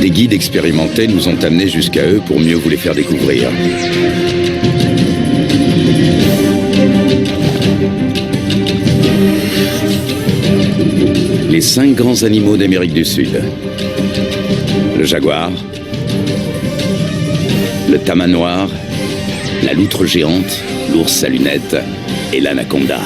Des guides expérimentés nous ont amenés jusqu'à eux pour mieux vous les faire découvrir. Les 5 grands animaux d'Amérique du Sud. Le jaguar, le tama noir, la loutre géante, l'ours à lunettes et l'anaconda.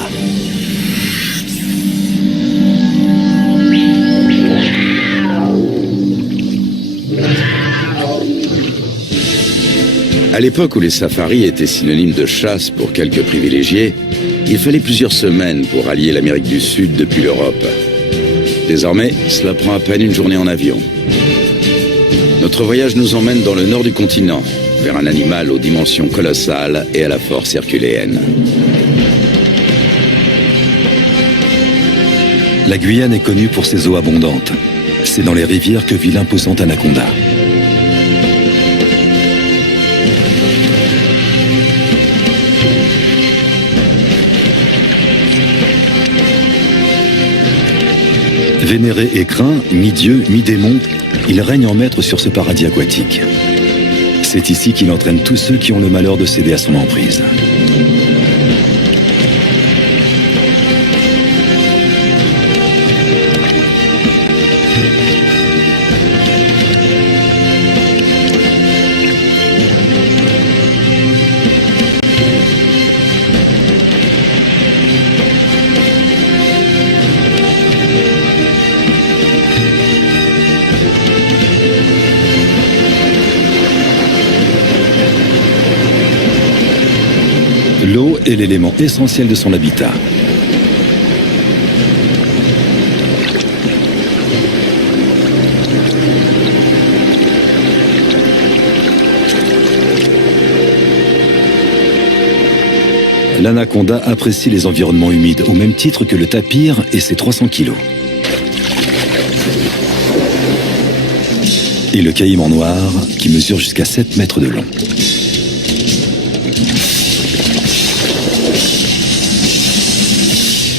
À l'époque où les safaris étaient synonymes de chasse pour quelques privilégiés, il fallait plusieurs semaines pour rallier l'Amérique du Sud depuis l'Europe. Désormais, cela prend à peine une journée en avion. Notre voyage nous emmène dans le nord du continent, vers un animal aux dimensions colossales et à la force herculéenne. La Guyane est connue pour ses eaux abondantes. C'est dans les rivières que vit l'imposante anaconda. Vénéré et craint, mi-dieu, mi-démon, il règne en maître sur ce paradis aquatique. C'est ici qu'il entraîne tous ceux qui ont le malheur de céder à son emprise. L'eau est l'élément essentiel de son habitat. L'anaconda apprécie les environnements humides au même titre que le tapir et ses 300 kilos. Et le caïman noir qui mesure jusqu'à 7 mètres de long.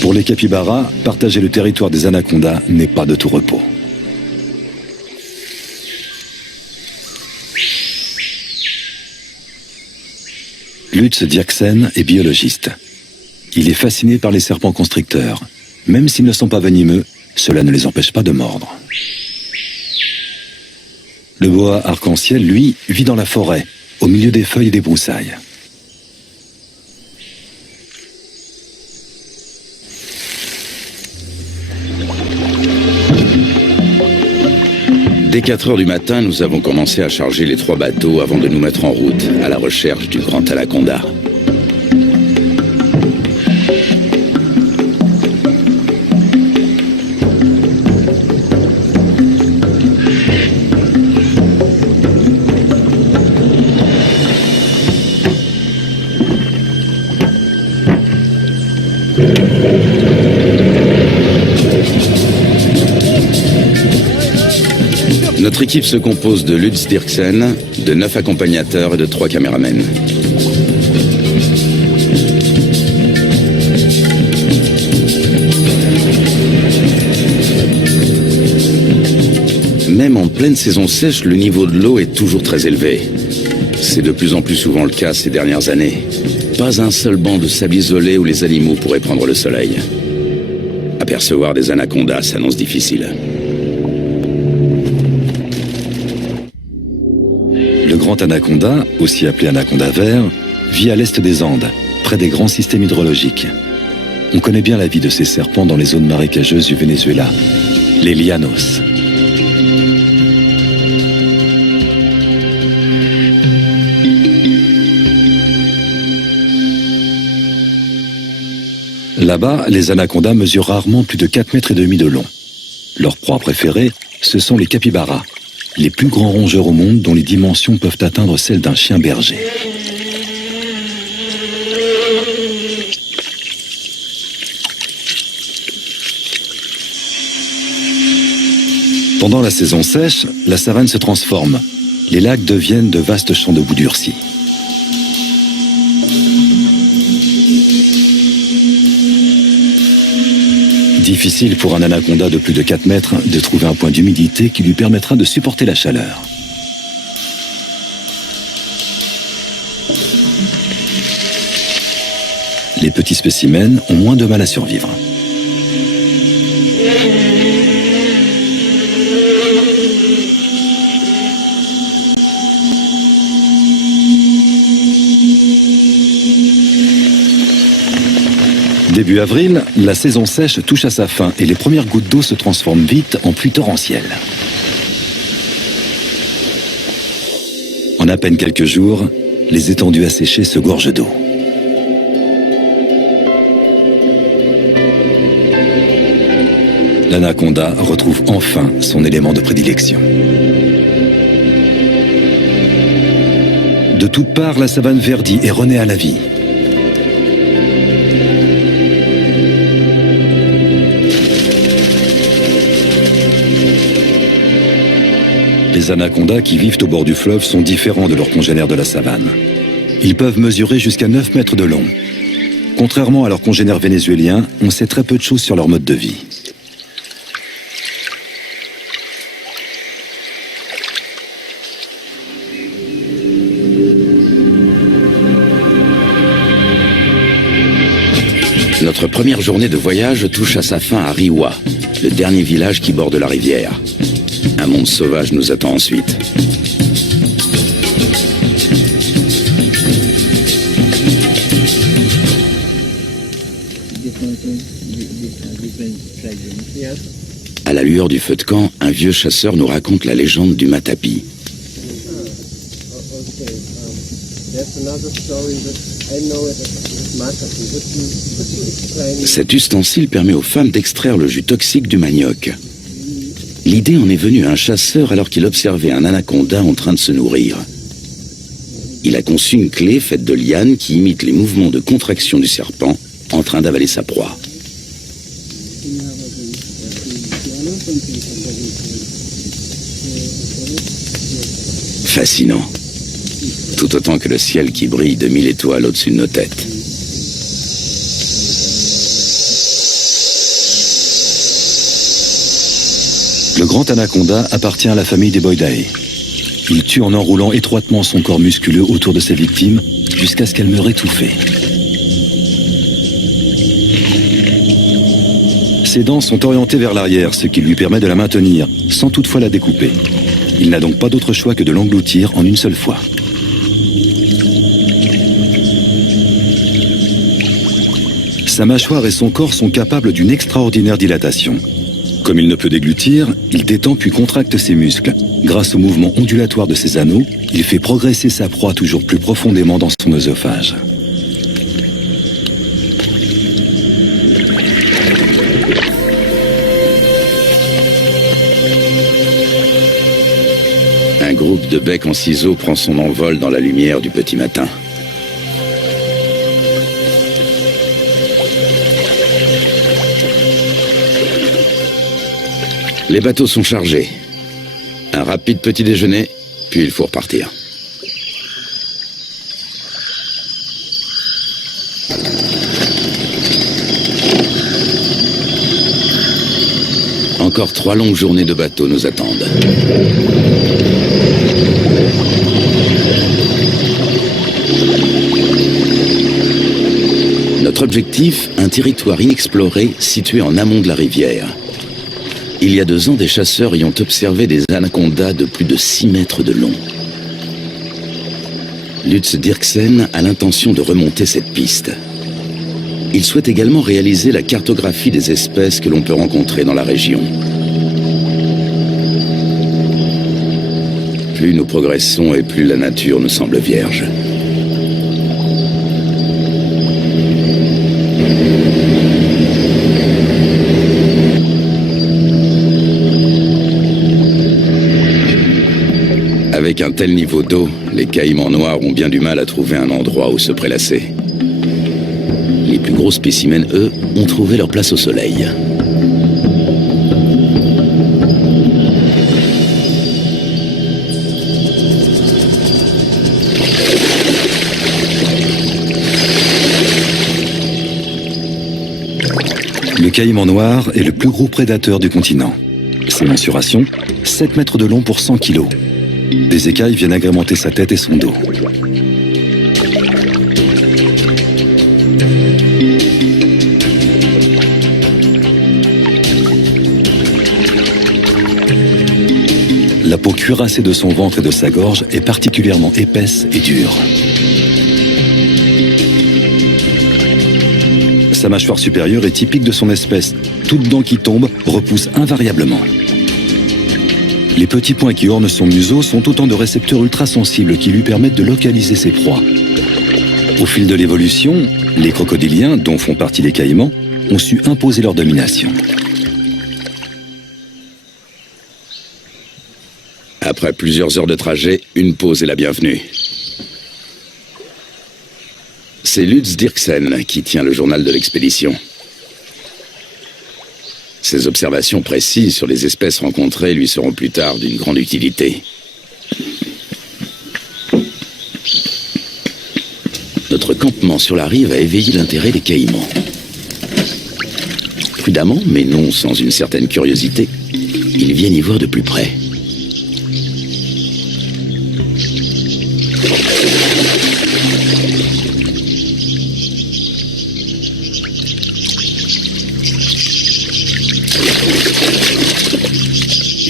Pour les capybaras, partager le territoire des anacondas n'est pas de tout repos. Lutz Dierksen est biologiste. Il est fasciné par les serpents constricteurs. Même s'ils ne sont pas venimeux, cela ne les empêche pas de mordre. Le boa arc-en-ciel, lui, vit dans la forêt, au milieu des feuilles et des broussailles. Dès 4 heures du matin, nous avons commencé à charger les 3 bateaux avant de nous mettre en route à la recherche du grand anaconda. Notre équipe se compose de Lutz Dierksen, de 9 accompagnateurs et de 3 caméramens. Même en pleine saison sèche, le niveau de l'eau est toujours très élevé. C'est de plus en plus souvent le cas ces dernières années. Pas un seul banc de sable isolé où les animaux pourraient prendre le soleil. Apercevoir des anacondas s'annonce difficile. Le grand anaconda, aussi appelé anaconda vert, vit à l'est des Andes, près des grands systèmes hydrologiques. On connaît bien la vie de ces serpents dans les zones marécageuses du Venezuela, les llanos. Là-bas, les anacondas mesurent rarement plus de 4,5 mètres de long. Leur proie préférée, ce sont les capybaras, les plus grands rongeurs au monde dont les dimensions peuvent atteindre celles d'un chien berger. Pendant la saison sèche, la savane se transforme. Les lacs deviennent de vastes champs de boue durcie. difficile pour un anaconda de plus de 4 mètres de trouver un point d'humidité qui lui permettra de supporter la chaleur. Les petits spécimens ont moins de mal à survivre. Début avril, la saison sèche touche à sa fin et les premières gouttes d'eau se transforment vite en pluie torrentielle. En à peine quelques jours, les étendues asséchées se gorgent d'eau. L'anaconda retrouve enfin son élément de prédilection. De toutes parts, la savane verdit et renaît à la vie. Les anacondas qui vivent au bord du fleuve sont différents de leurs congénères de la savane. Ils peuvent mesurer jusqu'à 9 mètres de long. Contrairement à leurs congénères vénézuéliens, on sait très peu de choses sur leur mode de vie. Notre première journée de voyage touche à sa fin à Riwa, le dernier village qui borde la rivière. Un monde sauvage nous attend ensuite. À la lueur du feu de camp, un vieux chasseur nous raconte la légende du matapi. Cet ustensile permet aux femmes d'extraire le jus toxique du manioc. L'idée en est venue à un chasseur alors qu'il observait un anaconda en train de se nourrir. Il a conçu une clé faite de lianes qui imite les mouvements de contraction du serpent en train d'avaler sa proie. Fascinant. Tout autant que le ciel qui brille de 1000 étoiles au-dessus de nos têtes. Le grand anaconda appartient à la famille des Boidae. Il tue en enroulant étroitement son corps musculeux autour de ses victimes jusqu'à ce qu'elles meurent étouffées. Ses dents sont orientées vers l'arrière, ce qui lui permet de la maintenir, sans toutefois la découper. Il n'a donc pas d'autre choix que de l'engloutir en une seule fois. Sa mâchoire et son corps sont capables d'une extraordinaire dilatation. Comme il ne peut déglutir, il détend puis contracte ses muscles. Grâce au mouvement ondulatoire de ses anneaux, il fait progresser sa proie toujours plus profondément dans son œsophage. Un groupe de becs en ciseaux prend son envol dans la lumière du petit matin. Les bateaux sont chargés. Un rapide petit déjeuner, puis il faut repartir. Encore 3 longues journées de bateau nous attendent. Notre objectif, un territoire inexploré situé en amont de la rivière. Il y a 2 ans, des chasseurs y ont observé des anacondas de plus de 6 mètres de long. Lutz Dirksen a l'intention de remonter cette piste. Il souhaite également réaliser la cartographie des espèces que l'on peut rencontrer dans la région. Plus nous progressons et plus la nature nous semble vierge. Avec un tel niveau d'eau, les caïmans noirs ont bien du mal à trouver un endroit où se prélasser. Les plus gros spécimens, eux, ont trouvé leur place au soleil. Le caïman noir est le plus gros prédateur du continent. Ses mensurations, 7 mètres de long pour 100 kilos. Des écailles viennent agrémenter sa tête et son dos. La peau cuirassée de son ventre et de sa gorge est particulièrement épaisse et dure. Sa mâchoire supérieure est typique de son espèce. Toute dent qui tombe repousse invariablement. Les petits points qui ornent son museau sont autant de récepteurs ultrasensibles qui lui permettent de localiser ses proies. Au fil de l'évolution, les crocodiliens, dont font partie les caïmans, ont su imposer leur domination. Après plusieurs heures de trajet, une pause est la bienvenue. C'est Lutz Dirksen qui tient le journal de l'expédition. Ses observations précises sur les espèces rencontrées lui seront plus tard d'une grande utilité. Notre campement sur la rive a éveillé l'intérêt des caïmans. Prudemment, mais non sans une certaine curiosité, ils viennent y voir de plus près.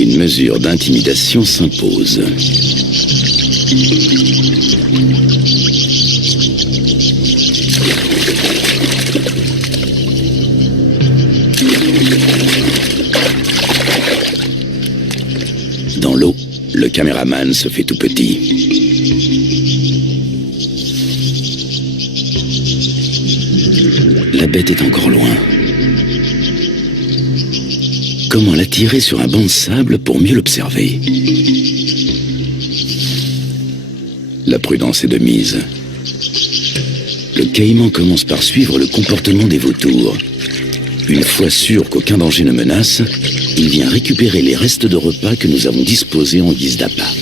Une mesure d'intimidation s'impose. Dans l'eau, le caméraman se fait tout petit. La bête est encore loin. Comment l'attirer sur un banc de sable pour mieux l'observer? La prudence est de mise. Le caïman commence par suivre le comportement des vautours. Une fois sûr qu'aucun danger ne menace, il vient récupérer les restes de repas que nous avons disposés en guise d'appât.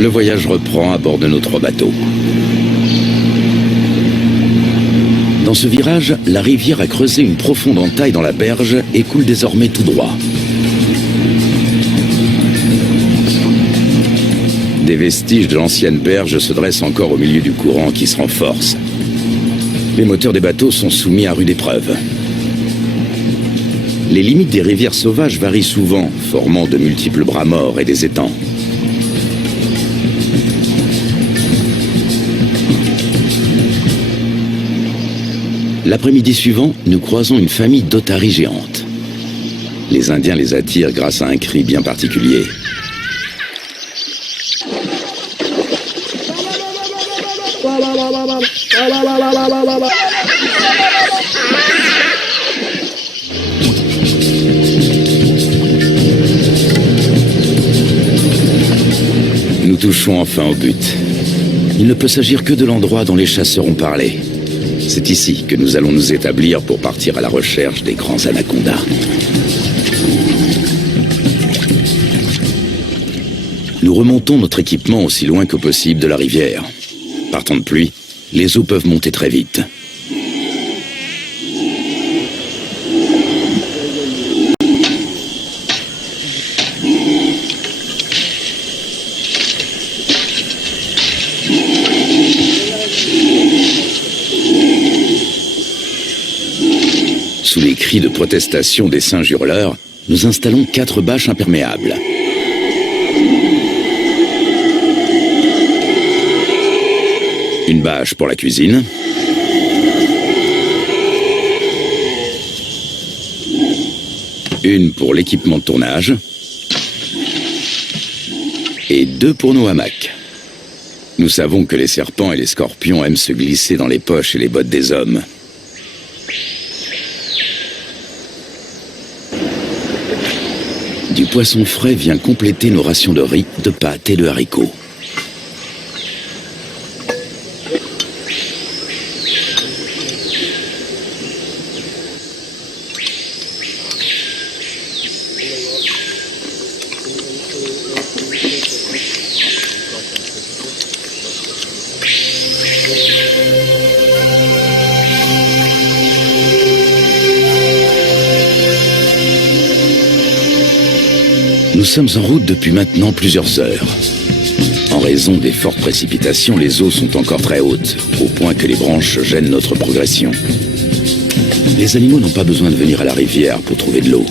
Le voyage reprend à bord de nos 3 bateaux. Dans ce virage, la rivière a creusé une profonde entaille dans la berge et coule désormais tout droit. Des vestiges de l'ancienne berge se dressent encore au milieu du courant qui se renforce. Les moteurs des bateaux sont soumis à rude épreuve. Les limites des rivières sauvages varient souvent, formant de multiples bras morts et des étangs. L'après-midi suivant, nous croisons une famille d'otaries géantes. Les Indiens les attirent grâce à un cri bien particulier. Nous touchons enfin au but. Il ne peut s'agir que de l'endroit dont les chasseurs ont parlé. C'est ici que nous allons nous établir pour partir à la recherche des grands anacondas. Nous remontons notre équipement aussi loin que possible de la rivière. Par temps de pluie, les eaux peuvent monter très vite. Sous les cris de protestation des singes hurleurs, nous installons 4 bâches imperméables. Une bâche pour la cuisine. Une pour l'équipement de tournage. Et 2 pour nos hamacs. Nous savons que les serpents et les scorpions aiment se glisser dans les poches et les bottes des hommes. Du poisson frais vient compléter nos rations de riz, de pâtes et de haricots. Nous sommes en route depuis maintenant plusieurs heures. En raison des fortes précipitations, les eaux sont encore très hautes, au point que les branches gênent notre progression. Les animaux n'ont pas besoin de venir à la rivière pour trouver de l'eau.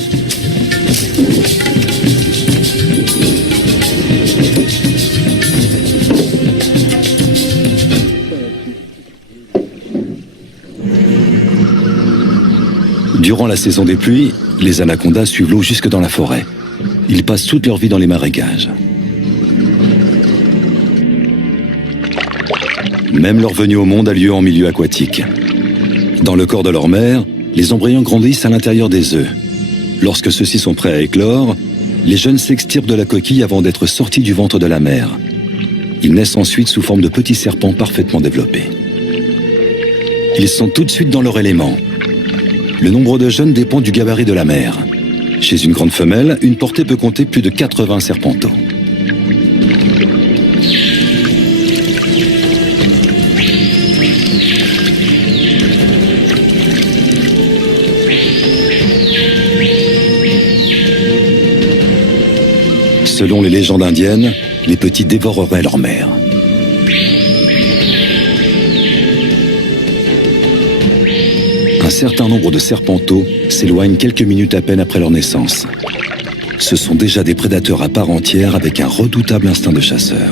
Durant la saison des pluies, les anacondas suivent l'eau jusque dans la forêt. Ils passent toute leur vie dans les marécages. Même leur venue au monde a lieu en milieu aquatique. Dans le corps de leur mère, les embryons grandissent à l'intérieur des œufs. Lorsque ceux-ci sont prêts à éclore, les jeunes s'extirpent de la coquille avant d'être sortis du ventre de la mère. Ils naissent ensuite sous forme de petits serpents parfaitement développés. Ils sont tout de suite dans leur élément. Le nombre de jeunes dépend du gabarit de la mère. Chez une grande femelle, une portée peut compter plus de 80 serpenteaux. Selon les légendes indiennes, les petits dévoreraient leur mère. Un certain nombre de serpenteaux s'éloignent quelques minutes à peine après leur naissance. Ce sont déjà des prédateurs à part entière avec un redoutable instinct de chasseur.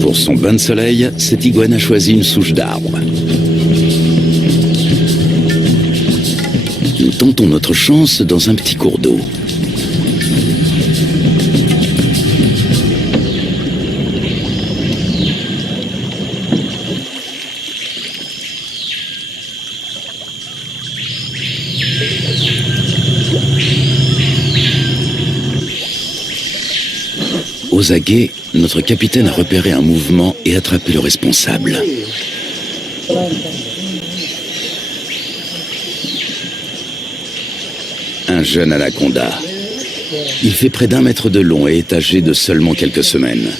Pour son bain de soleil, cette iguane a choisi une souche d'arbre. Nous tentons notre chance dans un petit cours d'eau. Aux aguets, notre capitaine a repéré un mouvement et attrapé le responsable. Un jeune anaconda. Il fait près d'1 mètre de long et est âgé de seulement quelques semaines.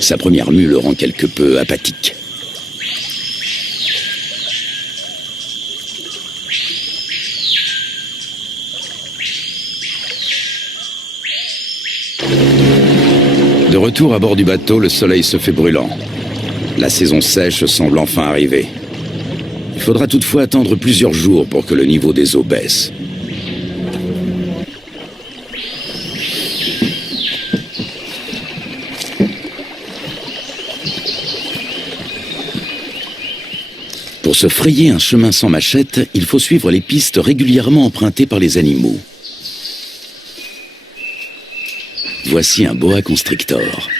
Sa première mue le rend quelque peu apathique. De retour à bord du bateau, le soleil se fait brûlant. La saison sèche semble enfin arriver. Il faudra toutefois attendre plusieurs jours pour que le niveau des eaux baisse. Pour se frayer un chemin sans machette, il faut suivre les pistes régulièrement empruntées par les animaux. Voici un boa constrictor.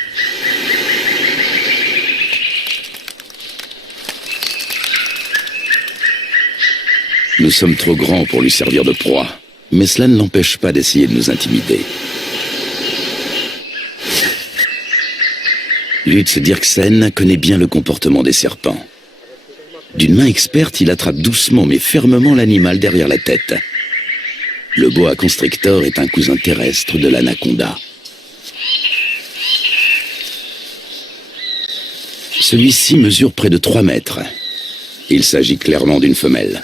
Nous sommes trop grands pour lui servir de proie, mais cela ne l'empêche pas d'essayer de nous intimider. Lutz Dirksen connaît bien le comportement des serpents. D'une main experte, il attrape doucement mais fermement l'animal derrière la tête. Le boa constrictor est un cousin terrestre de l'anaconda. Celui-ci mesure près de 3 mètres. Il s'agit clairement d'une femelle.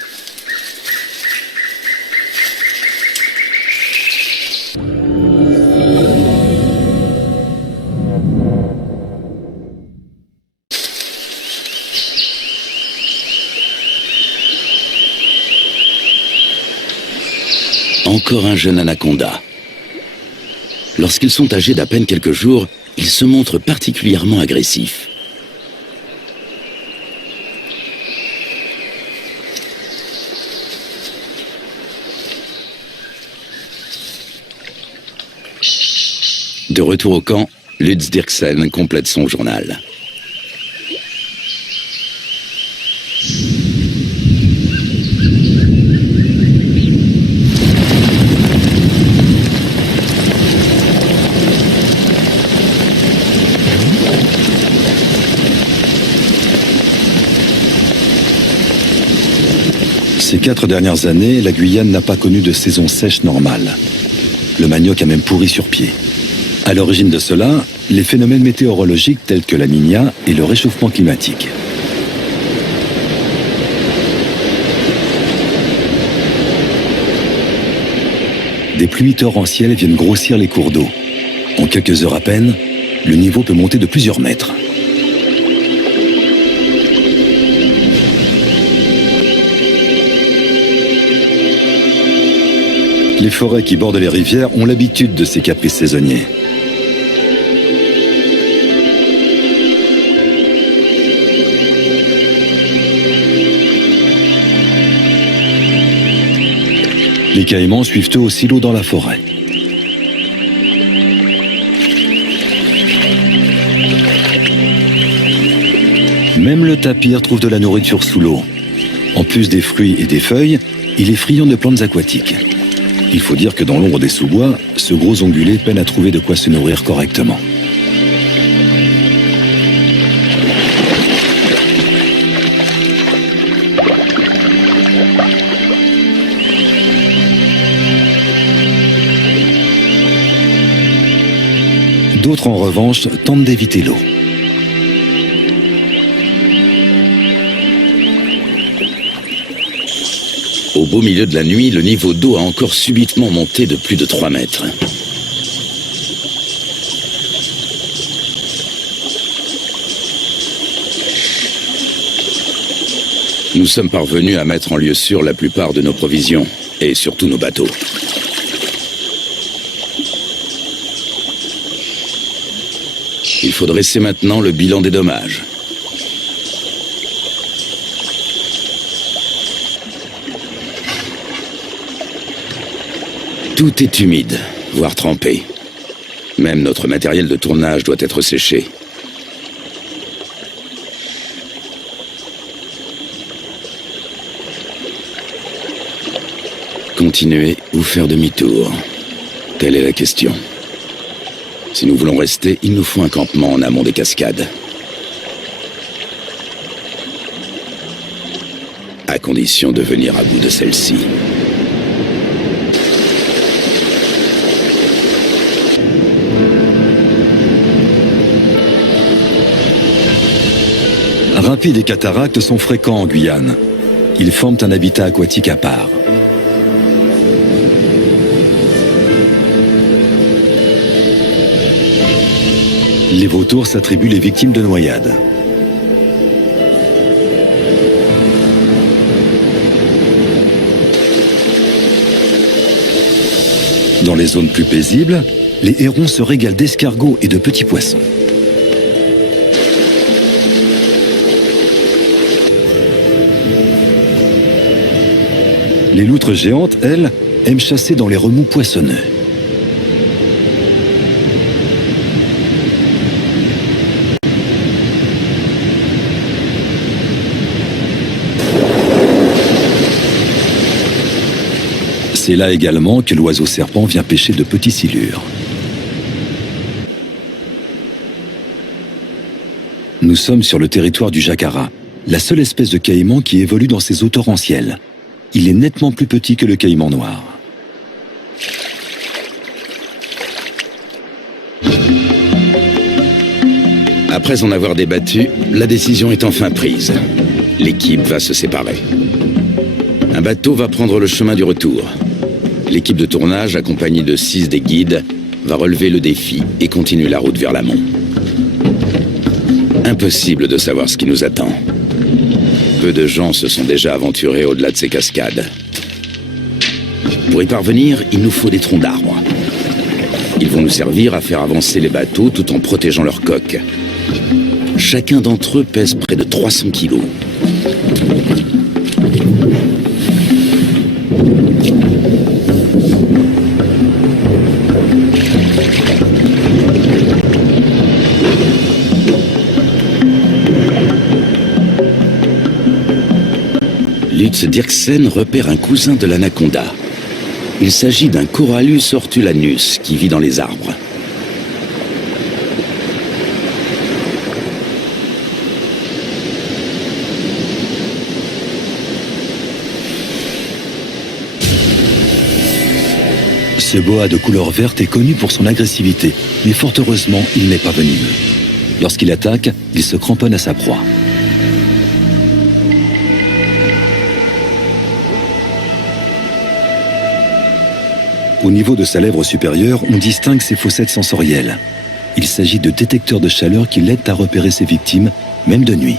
Encore un jeune anaconda. Lorsqu'ils sont âgés d'à peine quelques jours, ils se montrent particulièrement agressifs. De retour au camp, Lutz Dirksen complète son journal. Ces 4 dernières années, la Guyane n'a pas connu de saison sèche normale. Le manioc a même pourri sur pied. À l'origine de cela, les phénomènes météorologiques tels que la Niña et le réchauffement climatique. Des pluies torrentielles viennent grossir les cours d'eau. En quelques heures à peine, le niveau peut monter de plusieurs mètres. Les forêts qui bordent les rivières ont l'habitude de ces caprices saisonniers. Les caïmans suivent eux aussi l'eau dans la forêt. Même le tapir trouve de la nourriture sous l'eau. En plus des fruits et des feuilles, il est friand de plantes aquatiques. Il faut dire que dans l'ombre des sous-bois, ce gros ongulé peine à trouver de quoi se nourrir correctement. D'autres, en revanche, tentent d'éviter l'eau. Au beau milieu de la nuit, le niveau d'eau a encore subitement monté de plus de 3 mètres. Nous sommes parvenus à mettre en lieu sûr la plupart de nos provisions, et surtout nos bateaux. Il faut dresser maintenant le bilan des dommages. Tout est humide, voire trempé. Même notre matériel de tournage doit être séché. Continuer ou faire demi-tour? Telle est la question. Si nous voulons rester, il nous faut un campement en amont des cascades. À condition de venir à bout de celle-ci. Rapides et cataractes sont fréquents en Guyane. Ils forment un habitat aquatique à part. Les vautours s'attribuent les victimes de noyades. Dans les zones plus paisibles, les hérons se régalent d'escargots et de petits poissons. Les loutres géantes, elles, aiment chasser dans les remous poissonneux. C'est là également que l'oiseau serpent vient pêcher de petits silures. Nous sommes sur le territoire du jacara, la seule espèce de caïman qui évolue dans ces eaux torrentielles. Il est nettement plus petit que le caïman noir. Après en avoir débattu, la décision est enfin prise. L'équipe va se séparer. Un bateau va prendre le chemin du retour. L'équipe de tournage, accompagnée de 6 des guides, va relever le défi et continuer la route vers l'amont. Impossible de savoir ce qui nous attend. Peu de gens se sont déjà aventurés au-delà de ces cascades. Pour y parvenir, il nous faut des troncs d'arbres. Ils vont nous servir à faire avancer les bateaux tout en protégeant leurs coques. Chacun d'entre eux pèse près de 300 kilos. Kurt Dirksen repère un cousin de l'anaconda. Il s'agit d'un Corallus ortulanus qui vit dans les arbres. Ce boa de couleur verte est connu pour son agressivité, mais fort heureusement, il n'est pas venimeux. Lorsqu'il attaque, il se cramponne à sa proie. Au niveau de sa lèvre supérieure, on distingue ses fossettes sensorielles. Il s'agit de détecteurs de chaleur qui l'aident à repérer ses victimes, même de nuit.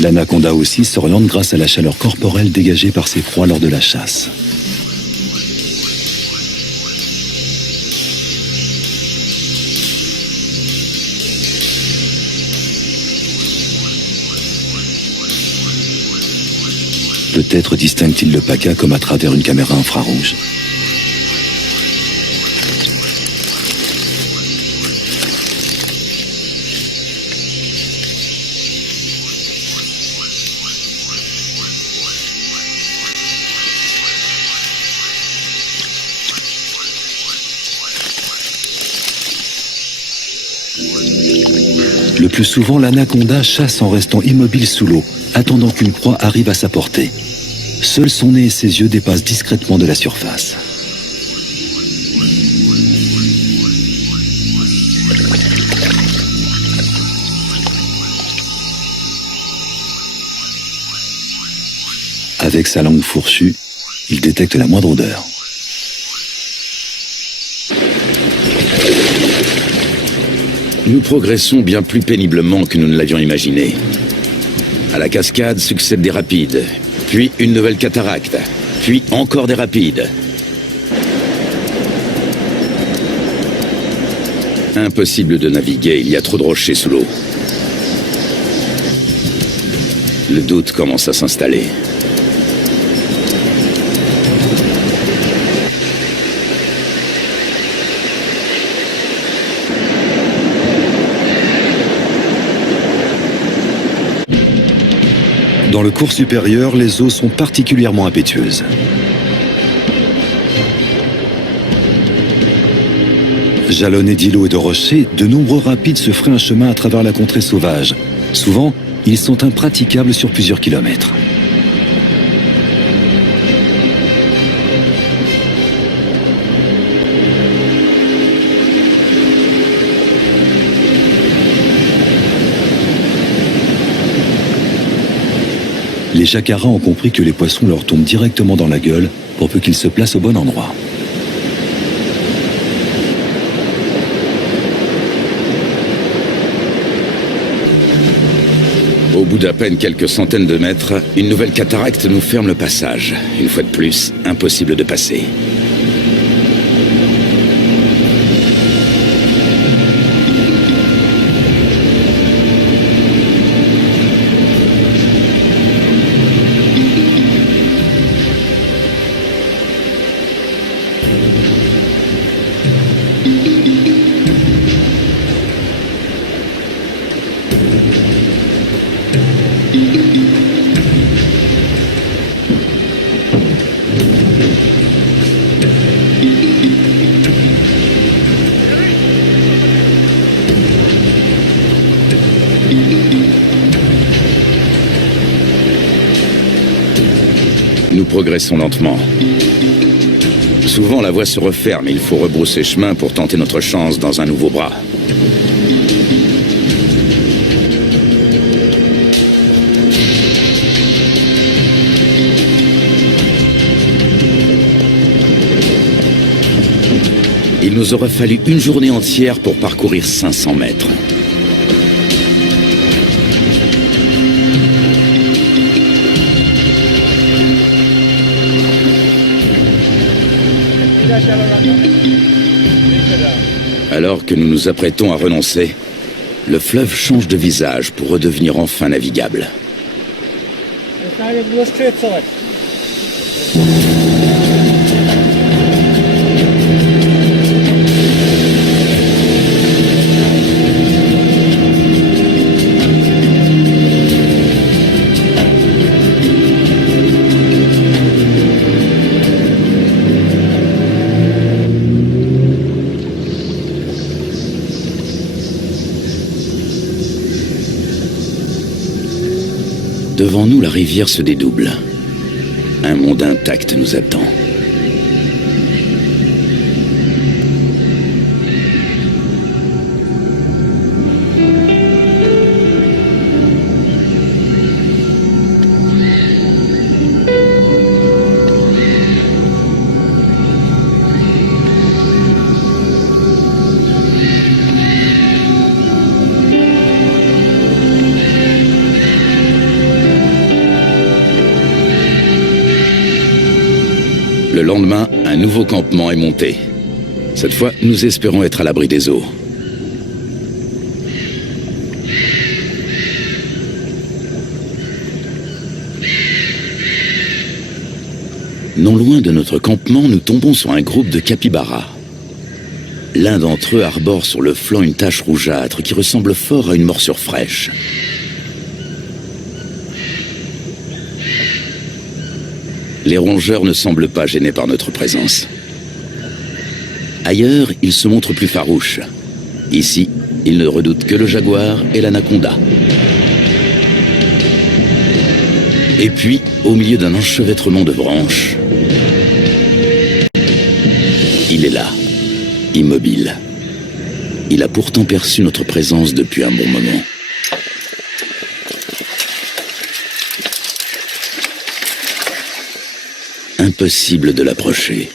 L'anaconda aussi s'oriente grâce à la chaleur corporelle dégagée par ses proies lors de la chasse. Peut-être distingue-t-il le paca comme à travers une caméra infrarouge. Le plus souvent, l'anaconda chasse en restant immobile sous l'eau, attendant qu'une proie arrive à sa portée. Seul son nez et ses yeux dépassent discrètement de la surface. Avec sa langue fourchue, il détecte la moindre odeur. Nous progressons bien plus péniblement que nous ne l'avions imaginé. À la cascade succèdent des rapides, puis une nouvelle cataracte, puis encore des rapides. Impossible de naviguer, il y a trop de rochers sous l'eau. Le doute commence à s'installer. Dans le cours supérieur, les eaux sont particulièrement impétueuses. Jalonnés d'îlots et de rochers, de nombreux rapides se fraient un chemin à travers la contrée sauvage. Souvent, ils sont impraticables sur plusieurs kilomètres. Les jacaras ont compris que les poissons leur tombent directement dans la gueule pour peu qu'ils se placent au bon endroit. Au bout d'à peine quelques centaines de mètres, une nouvelle cataracte nous ferme le passage. Une fois de plus, impossible de passer. Nous progressons lentement. Souvent, la voie se referme et il faut rebrousser chemin pour tenter notre chance dans un nouveau bras. Il nous aura fallu une journée entière pour parcourir 500 mètres. Alors que nous nous apprêtons à renoncer, le fleuve change de visage pour redevenir enfin navigable. Devant nous, la rivière se dédouble. Un monde intact nous attend. Le lendemain, un nouveau campement est monté. Cette fois, nous espérons être à l'abri des eaux. Non loin de notre campement, nous tombons sur un groupe de capybaras. L'un d'entre eux arbore sur le flanc une tache rougeâtre qui ressemble fort à une morsure fraîche. Les rongeurs ne semblent pas gênés par notre présence. Ailleurs, ils se montrent plus farouches. Ici, ils ne redoutent que le jaguar et l'anaconda. Et puis, au milieu d'un enchevêtrement de branches, il est là, immobile. Il a pourtant perçu notre présence depuis un bon moment. Impossible de l'approcher.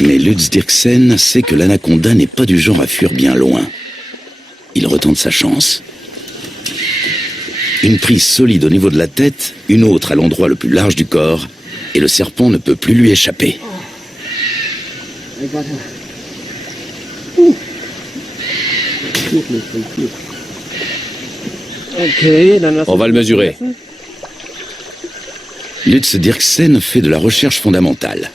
Mais Lutz Dirksen sait que l'anaconda n'est pas du genre à fuir bien loin. Il retente sa chance. Une prise solide au niveau de la tête, une autre à l'endroit le plus large du corps, et le serpent ne peut plus lui échapper. On va le mesurer. Lutz Dirksen fait de la recherche fondamentale.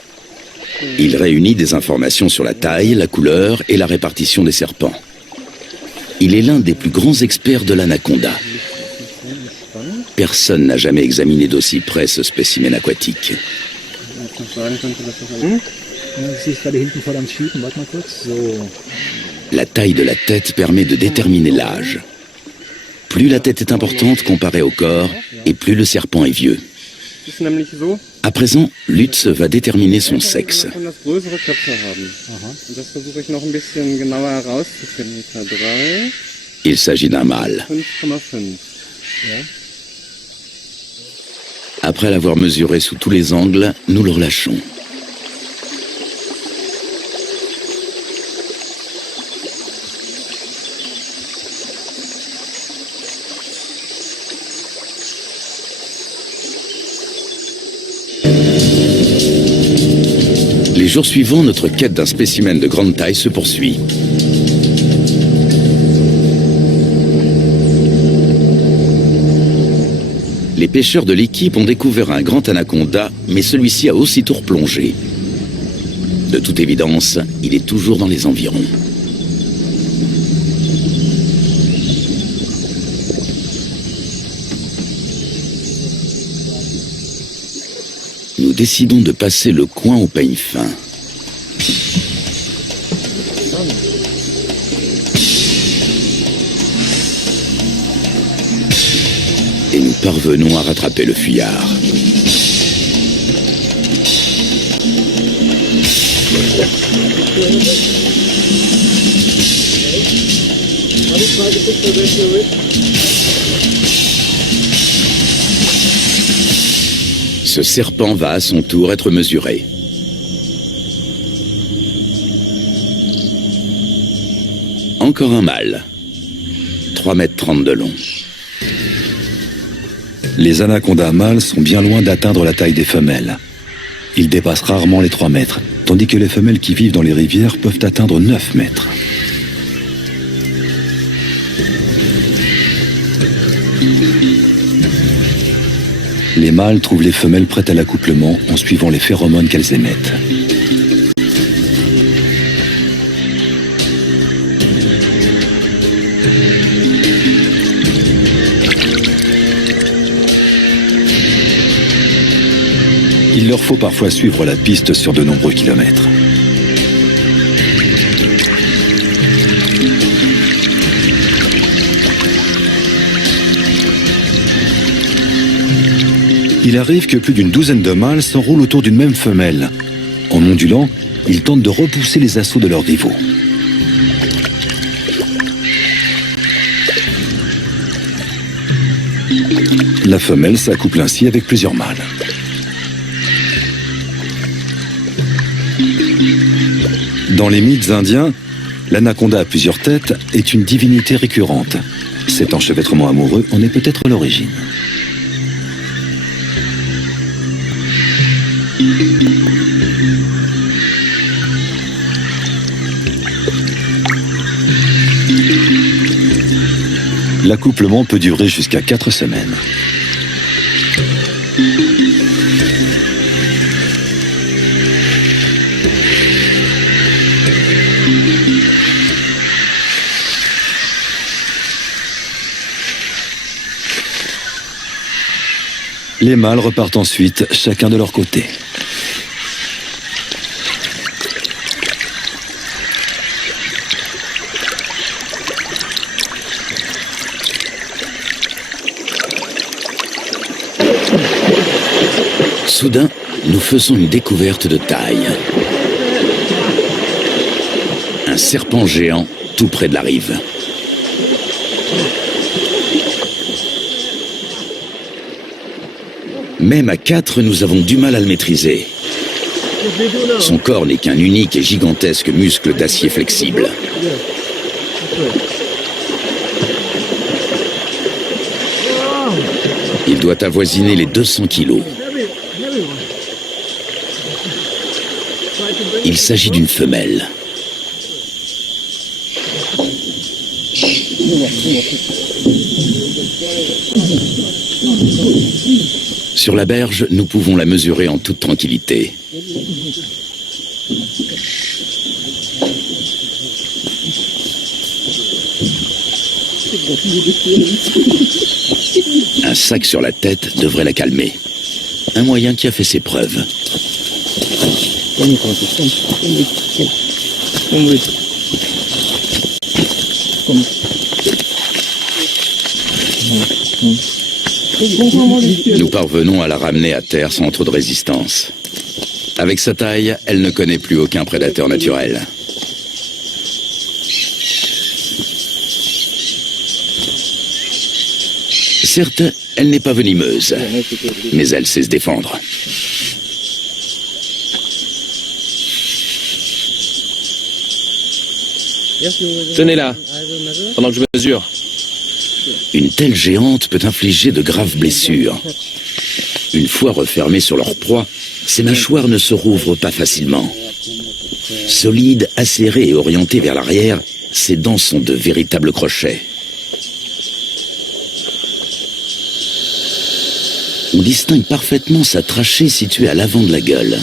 Il réunit des informations sur la taille, la couleur et la répartition des serpents. Il est l'un des plus grands experts de l'anaconda. Personne n'a jamais examiné d'aussi près ce spécimen aquatique. La taille de la tête permet de déterminer l'âge. Plus la tête est importante comparée au corps, et plus le serpent est vieux. À présent, Lutz va déterminer son sexe. Il s'agit d'un mâle. Après l'avoir mesuré sous tous les angles, nous le relâchons. Les jours suivants, notre quête d'un spécimen de grande taille se poursuit. Les pêcheurs de l'équipe ont découvert un grand anaconda, mais celui-ci a aussitôt replongé. De toute évidence, il est toujours dans les environs. Nous décidons de passer le coin au peigne fin. Et nous parvenons à rattraper le fuyard. Ce serpent va à son tour être mesuré. Encore un mâle. 3,30 m de long. Les anacondas mâles sont bien loin d'atteindre la taille des femelles. Ils dépassent rarement les 3 mètres, tandis que les femelles qui vivent dans les rivières peuvent atteindre 9 mètres. Les mâles trouvent les femelles prêtes à l'accouplement en suivant les phéromones qu'elles émettent. Il leur faut parfois suivre la piste sur de nombreux kilomètres. Il arrive que plus d'une douzaine de mâles s'enroulent autour d'une même femelle. En ondulant, ils tentent de repousser les assauts de leurs rivaux. La femelle s'accouple ainsi avec plusieurs mâles. Dans les mythes indiens, l'anaconda à plusieurs têtes est une divinité récurrente. Cet enchevêtrement amoureux en est peut-être l'origine. L'accouplement peut durer jusqu'à 4 semaines. Les mâles repartent ensuite, chacun de leur côté. Soudain, nous faisons une découverte de taille. Un serpent géant tout près de la rive. Même à 4, nous avons du mal à le maîtriser. Son corps n'est qu'un unique et gigantesque muscle d'acier flexible. Il doit avoisiner les 200 kilos. Il s'agit d'une femelle. Sur la berge, nous pouvons la mesurer en toute tranquillité. Un sac sur la tête devrait la calmer. Un moyen qui a fait ses preuves. Nous parvenons à la ramener à terre sans trop de résistance. Avec sa taille, elle ne connaît plus aucun prédateur naturel. Certes, elle n'est pas venimeuse, mais elle sait se défendre. Tenez-la, pendant que je mesure. Une telle géante peut infliger de graves blessures. Une fois refermées sur leur proie, ces mâchoires ne se rouvrent pas facilement. Solides, acérées et orientées vers l'arrière, ces dents sont de véritables crochets. On distingue parfaitement sa trachée située à l'avant de la gueule.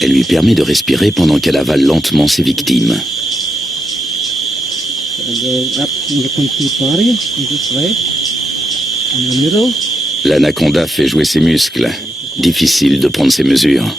Elle lui permet de respirer pendant qu'elle avale lentement ses victimes. L'anaconda fait jouer ses muscles. Difficile de prendre ses mesures.